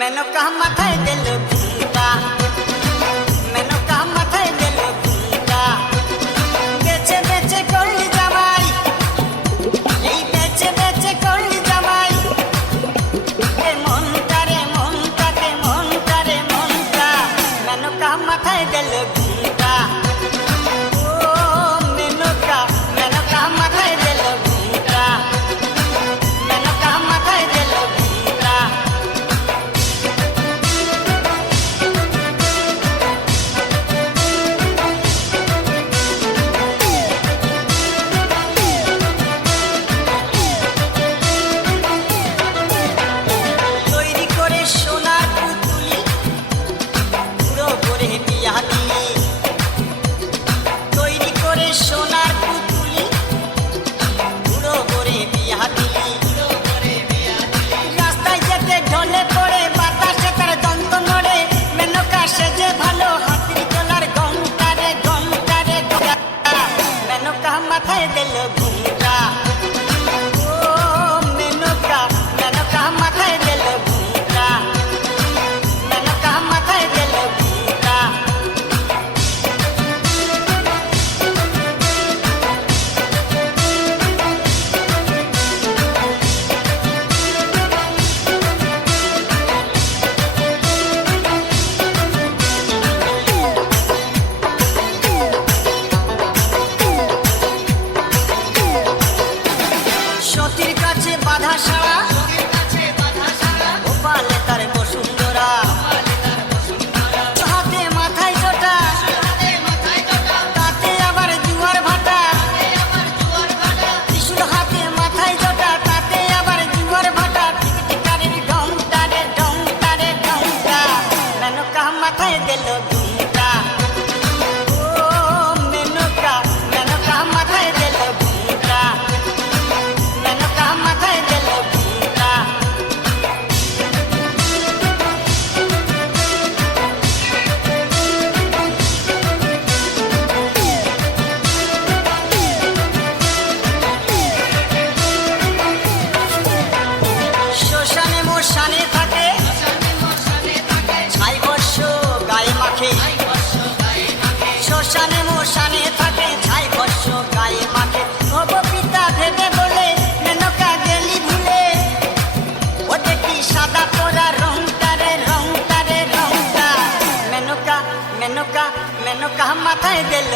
মেনকা মাথায় দিল ঘুমটা, মেনকা মাথায় দিল ঘুমটা। বেচে বেচে করলি জামাই, এই বেচে বেচে করলি জামাই। এ মনটা রে মনটা, কে মনটা রে মনটা, মেনকা মাথায় দিল ঘুমটা। ও মেনকা, মেনকা মাথায় দিল ঘুমটা, মেনকা মাথায় দিল ঘুমটা। তৈরি করে সোনার পুতুলি, পুরো করে বিয়া দিলি। তৈরি করে সোনার পুতুলি, পুরো করে বিয়া দিলি। রাস্তায় যেতে ঢলে পড়ে, বাতাসে তার দন্ত নড়ে। মেনকা সেজে ভালো, হাতির তোলার ঘন্টা রে ঘন্টা রে ঘন্টা। মেনকা মাথায় দিল ঘুমটা। ও মেনকা, মেনকা মাথায় দিল ঘুমটা, মেনকা মাথায় দিল ঘুমটা। সতীর কাছে বাধা সারা, গোপালে তার বসুন্ধরা। হাতে মাথায় জোটা, তাতে আবার জুয়ার ভাটা। ত্রিশূল হাতে মাথায় জোটা, তাতে আবার জুয়ার ভাটা। টিকটিকারির ঢংটা রে ঢংটা রে ঢংটা, মেনকা মাথায় দিল ঘুমটা। ও মেনকা, মেনকা মাথায় দিল ঘুমটা, মেনকা মাথায় দিল ঘুমটা। শ্মশানে মশানে থাকে, ছাই বর্ষ গায়ে মাখে। শ্মশানে মশানে থাকে, ছাই বর্ষ গায়ে মাখে। হব পিতা ভেবে বলে, মেনকা গেলি ভুলে। ও দেখি সাদা পোড়া রংটা রে রংটা রে রংটা। মেনকা, মেনকা, মেনকা মাথায় দিল